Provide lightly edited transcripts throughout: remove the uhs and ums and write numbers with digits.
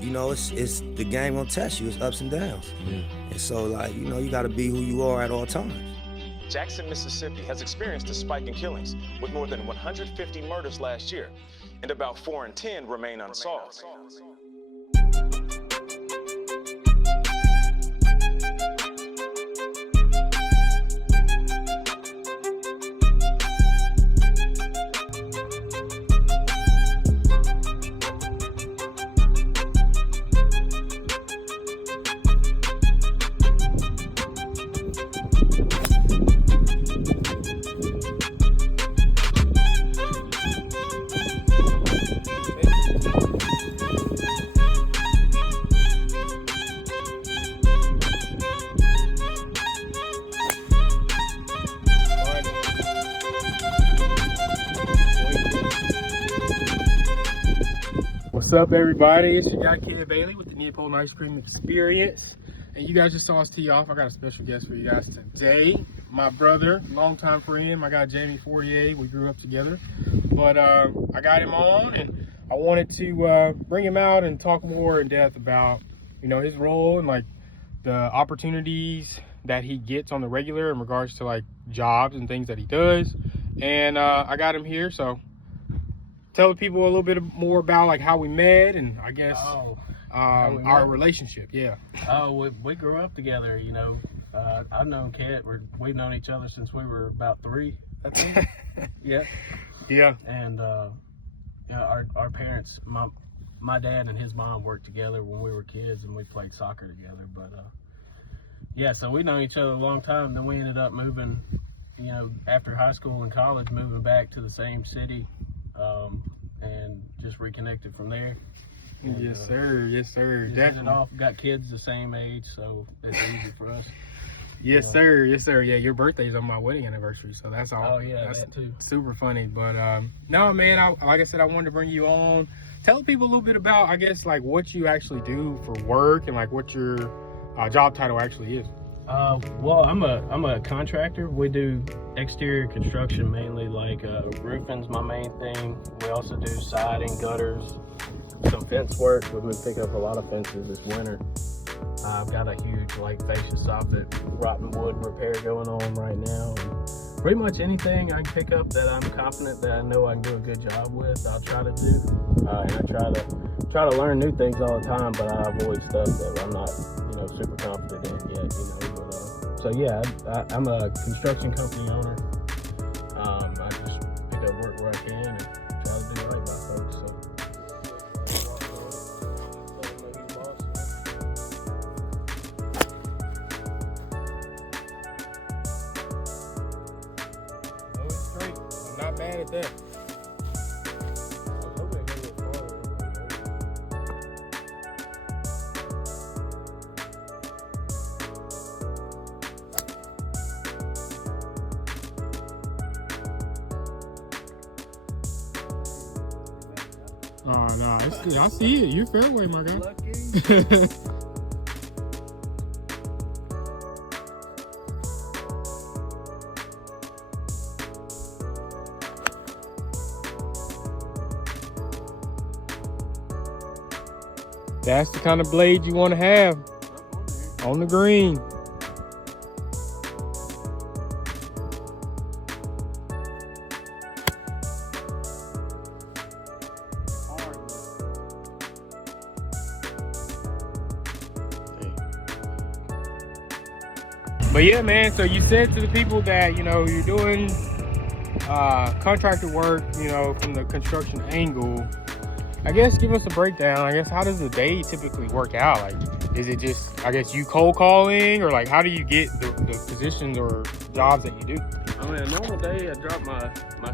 you know, it's the game gonna test you. It's ups and downs. Yeah. And so, like, you know, you gotta be who you are at all times. Jackson, Mississippi has experienced a spike in killings, with more than 150 murders last year, and about 4 in 10 remain unsolved. What's up, everybody? It's your guy Kid Bailey with the Neapoltan Ice Cream Experience, and you guys just saw us tee off. I got a special guest for you guys today. My brother, longtime friend, my guy Jamie Fortier. We grew up together, but I got him on, and I wanted to bring him out and talk more in depth about, you know, his role and like the opportunities that he gets on the regular in regards to like jobs and things that he does. And I got him here, so tell the people a little bit more about like how we met and I guess our relationship. Yeah. Oh, we grew up together, you know. I've known Kat. We've known each other since we were about 3, I think. Yeah. Yeah. And you know, our parents, my dad and his mom worked together when we were kids, and we played soccer together. But yeah, so we known each other a long time. Then we ended up moving, you know, after high school and college, moving back to the same city. And just reconnected from there. And, yes, sir. Yes, sir. Definitely. Got kids the same age, so it's easy for us. Yes, sir. Yes, sir. Yeah, your birthday's on my wedding anniversary, so that's all. Oh yeah, that's that too. Super funny. But no, man. Like I said, I wanted to bring you on. Tell people a little bit about, I guess, like what you actually do for work and like what your job title actually is. Well, I'm a contractor. We do exterior construction mainly, like roofing's my main thing. We also do siding, gutters, some fence work. We've been picking up a lot of fences this winter. I've got a huge like fascia soffit rotten wood repair going on right now. And pretty much anything I can pick up that I'm confident that I know I can do a good job with, I'll try to do. And I try to learn new things all the time, but I avoid stuff that I'm not, you know, super confident in yet, you know. So yeah, I'm a construction company owner. I just pick up work where I can and try to do right by folks. So. Oh, it's straight. I'm not mad at that. Oh, no, it's good. I see it. You're fairway, my guy. That's the kind of blade you want to have on the green. But yeah, man, so you said to the people that, you know, you're doing contractor work, you know, from the construction angle. I guess give us a breakdown. I guess how does the day typically work out? Like, is it just, I guess, you cold calling, or like how do you get the positions or jobs that you do? I mean, a normal day, I drop my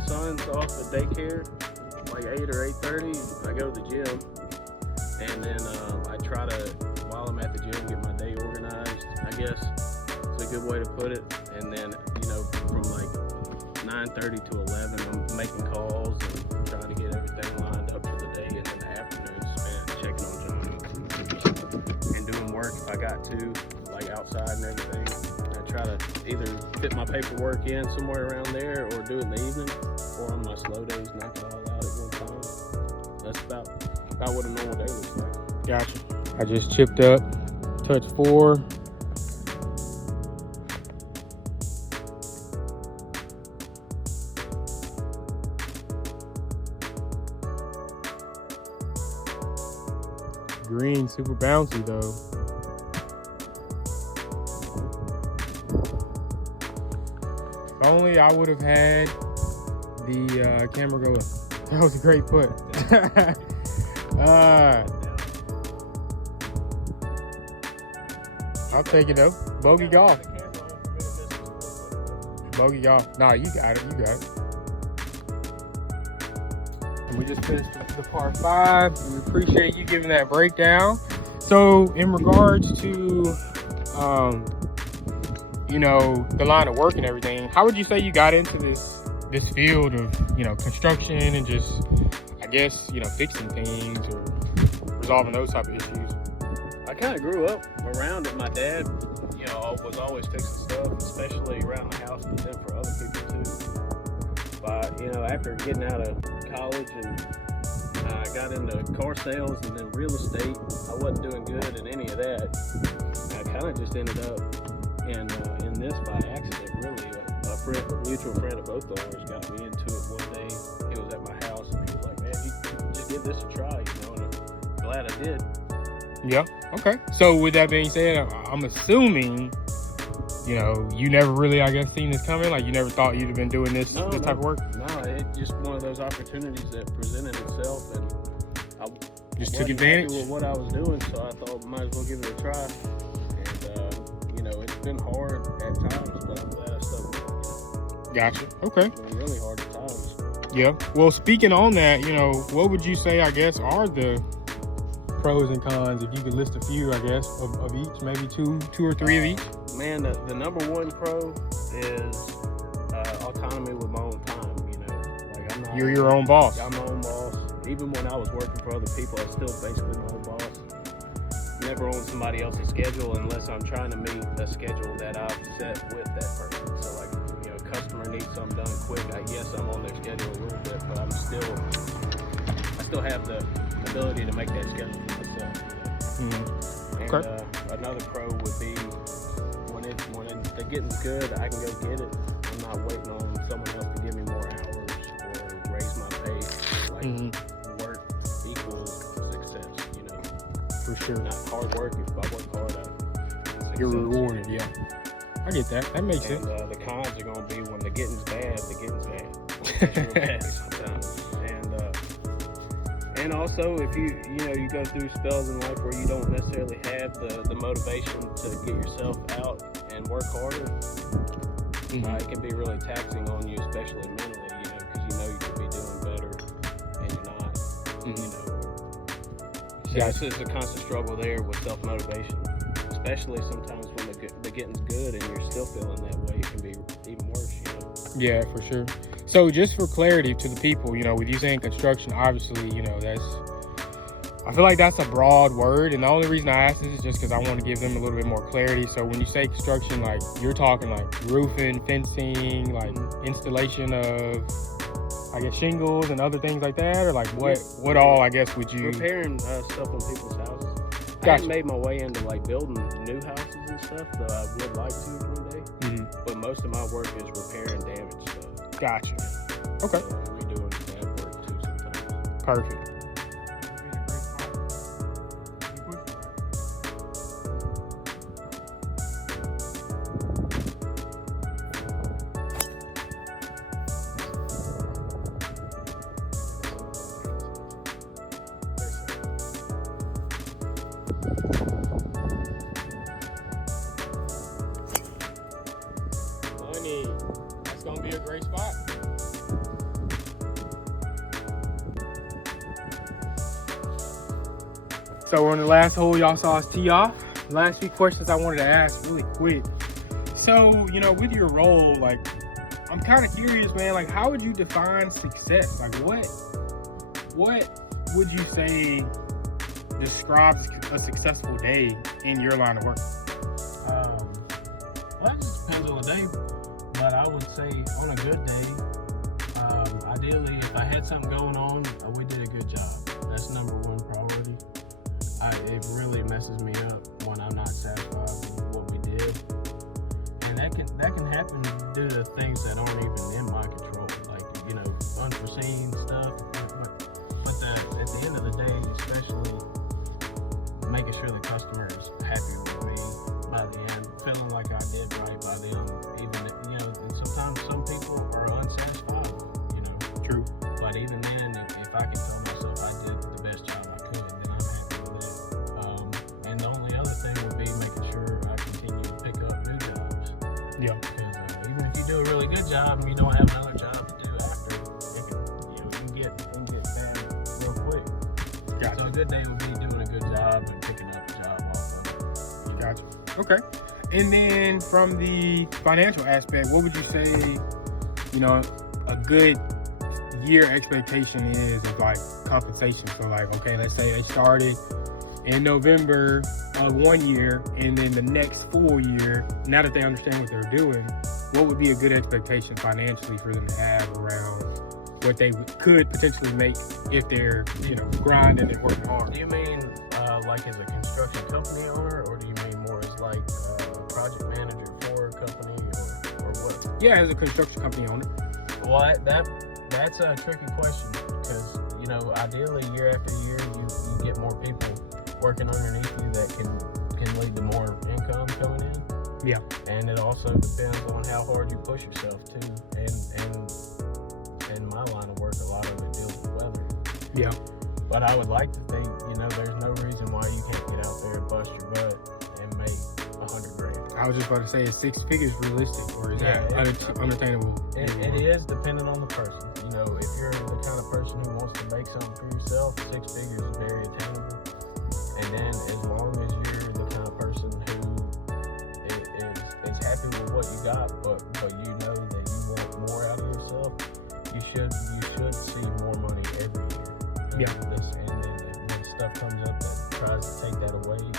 sons off at daycare, like 8 or 8:30. I go to the gym, and then I try to, while I'm at the gym, get my day organized, I guess. It's a good way to put it. And then, you know, from like 9:30 to 11, I'm making calls and trying to get everything lined up for the day. And then the afternoon spent checking on jobs and doing work if I got to, like outside and everything. I try to either fit my paperwork in somewhere around there or do it in the evening, or on my slow days, knock it all out at one time. That's about what a normal day looks like. Gotcha. I just chipped up, touch 4. Green, super bouncy though. If only I would have had the camera go up. That was a great putt. I'll take it though. Bogey golf. Bogey golf. Nah, you got it. You got it. And we just finished the par 5. We appreciate you giving that breakdown. So, in regards to, you know, the line of work and everything, how would you say you got into this field of, you know, construction and just, I guess, you know, fixing things or resolving those type of issues? I kind of grew up around it. My dad, you know, was always fixing stuff, especially around the house, but then for other people too. But, you know, after getting out of college and I got into car sales and then real estate, I wasn't doing good in any of that. I kind of just ended up in this by accident, really. A mutual friend of both owners got me into it one day. He was at my house and he was like, man, you just give this a try, you know, and I'm glad I did. Yeah. Okay. So with that being said, I'm assuming, you know, you never really, I guess, seen this coming. Like you never thought you'd have been doing this type of work. No, it's just one of those opportunities that presented itself, and I just took advantage of what I was doing. So I thought might as well give it a try. And you know, it's been hard at times, but I'm glad I stuck with it. Gotcha. Okay. It's been really hard at times. Yeah. Well, speaking on that, you know, what would you say, I guess, are the pros and cons, if you could list a few, I guess, of each, maybe two or three of each? Man, the number one pro is autonomy with my own time. You know, like I'm not. You're your own boss. I'm my own boss. Even when I was working for other people, I was still basically my own boss. Never on somebody else's schedule unless I'm trying to meet a schedule that I've set with that person. So, like, you know, customer needs something done quick. Yes, I'm on their schedule a little bit, but I still have the ability to make that schedule for myself. You know? And Okay. Another pro would be when the getting's good, I can go get it. I'm not waiting on someone else to give me more hours or raise my pay. Like work equals success, you know. For sure. Not hard work. If I work hard, You're rewarded. Yeah. I get that. That makes sense. The cons are going to be when the getting's bad, the getting's bad. It's real bad sometimes. And also, if you go through spells in life where you don't necessarily have the motivation to get yourself out and work harder, it can be really taxing on you, especially mentally, you know, because you could be doing better and you're not, you know. So it's a constant struggle there with self-motivation, especially sometimes when the getting's good and you're still feeling that way. It can be even worse, you know. Yeah, for sure. So just for clarity to the people, you know, with you saying construction, obviously, you know, I feel like that's a broad word. And the only reason I ask this is just because I want to give them a little bit more clarity. So when you say construction, like you're talking like roofing, fencing, like installation of, I guess, shingles and other things like that? Or like what all, I guess, would you... Repairing stuff on people's houses. Gotcha. I haven't made my way into like building new houses and stuff, though I would like to one day. But most of my work is repairing damaged stuff. Gotcha. Okay. So redoing that work too sometimes. Perfect. That's gonna be a great spot. So we're on the last hole. Y'all saw us tee off. Last few questions I wanted to ask really quick. So, you know, with your role, like, I'm kind of curious, man, like, how would you define success? Like, what would you say describes a successful day in your line of work? Well, that just depends on the day, but I would say on a good day, ideally, if I had something going on, we did a good job. That's number one priority. it really messes me up when I'm not satisfied with what we did. And that can happen due to things that aren't even in my control, like, you know, unforeseen stuff. But at the end of the day, especially making sure the customer is happy with me by the end, feeling like I did right by them, even if, you know, and sometimes some people are unsatisfied, you know. True. But even then, if I can tell myself I did the best job I could, then I'm happy with it. And the only other thing would be making sure I continue to pick up new jobs. Yeah. Because even if you do a really good job and you don't have another job to do after, you can get bad real quick. Gotcha. So a good day would be doing a good job and picking up a job off of it. Gotcha. Okay. And then from the financial aspect, what would you say, you know, a good year expectation is of like compensation? So like, okay, let's say they started in November of 1 year, and then the next full year, now that they understand what they're doing, what would be a good expectation financially for them to have around what they could potentially make if they're, you know, grinding and working hard? Do you mean like as a construction company owner, or do you mean more as like a project manager for a company, or what? Yeah, as a construction company owner. Well, that's a tricky question, because, you know, ideally year after year you get more people working underneath you that can lead to more income coming in. Yeah. And it also depends on how hard you push yourself too. And in my line of work, a lot of it deals with weather. Yeah. But I would like to think, you know, there's no reason why you can't get out there and bust your butt and make $100,000. I was just about to say, is 6 figures realistic, or is that unattainable? It is dependent on the person. You know, if you're the kind of person who wants to make something for yourself, 6 figures is very attainable. And then as long as you're the kind of person who is happy with what you got, but you know that you want more out of yourself, you should see more money every year. Yeah. And then when stuff comes up that tries to take that away, you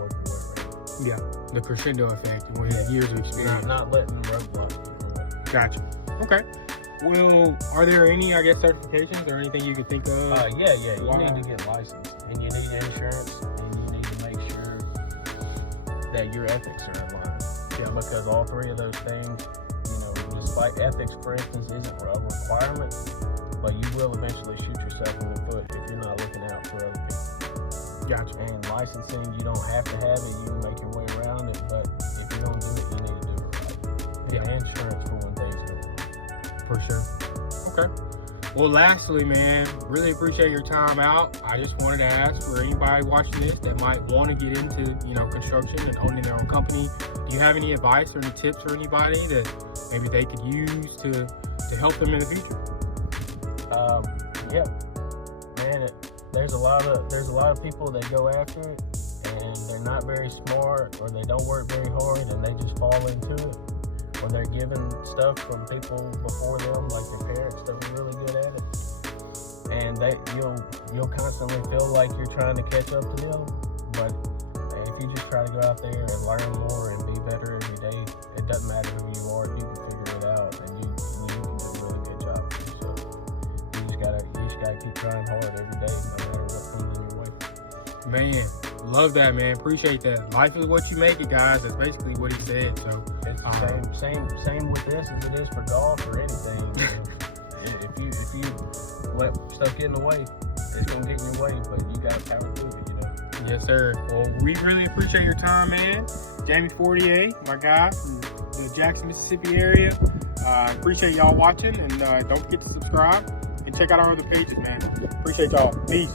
work your way around. Yeah, the crescendo effect when years of experience. Not letting roadblocks get in the way. Gotcha. Okay. Well, are there any, I guess, certifications or anything you could think of? Yeah. You need to get licensed, and you need insurance, and you need to make sure that your ethics are in line. Yeah, because all three of those things, you know, just like ethics, for instance, isn't a requirement, but you will eventually shoot yourself in the foot if you're not looking out for other people. Gotcha. And licensing, you don't have to have it. You can make your way around it, but if you're going to do it, you need to do it right. Yeah. And insurance for when things go wrong. For sure. Okay. Well, lastly, man, really appreciate your time out. I just wanted to ask for anybody watching this that might want to get into, you know, construction and owning their own company. Do you have any advice or any tips for anybody that maybe they could use to help them in the future? Yeah, man. There's a lot of people that go after it, and they're not very smart, or they don't work very hard, and they just fall into it, or they're given stuff from people before them, like their parents, that were really good at it, and you'll constantly feel like you're trying to catch up to them. But if you just try to go out there and learn more and be better every day, it doesn't matter who you are, you can figure it out, and you can do a really good job for yourself. You just gotta keep trying hard every day, no matter what comes in your way. Man, love that, man. Appreciate that. Life is what you make it, guys. That's basically what he said. So it's the same with this as it is for golf or anything. If you let stuff get in the way, it's gonna get in your way, but you gotta power through it, you know. Yes, sir. Well, we really appreciate your time, man. Jamie Fortier, my guy from the Jackson, Mississippi area. Appreciate y'all watching, and don't forget to subscribe and check out our other pages, man. Appreciate y'all. Peace.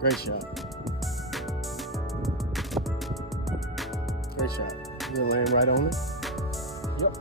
Great shot. Great shot. You're laying right on it. Yep.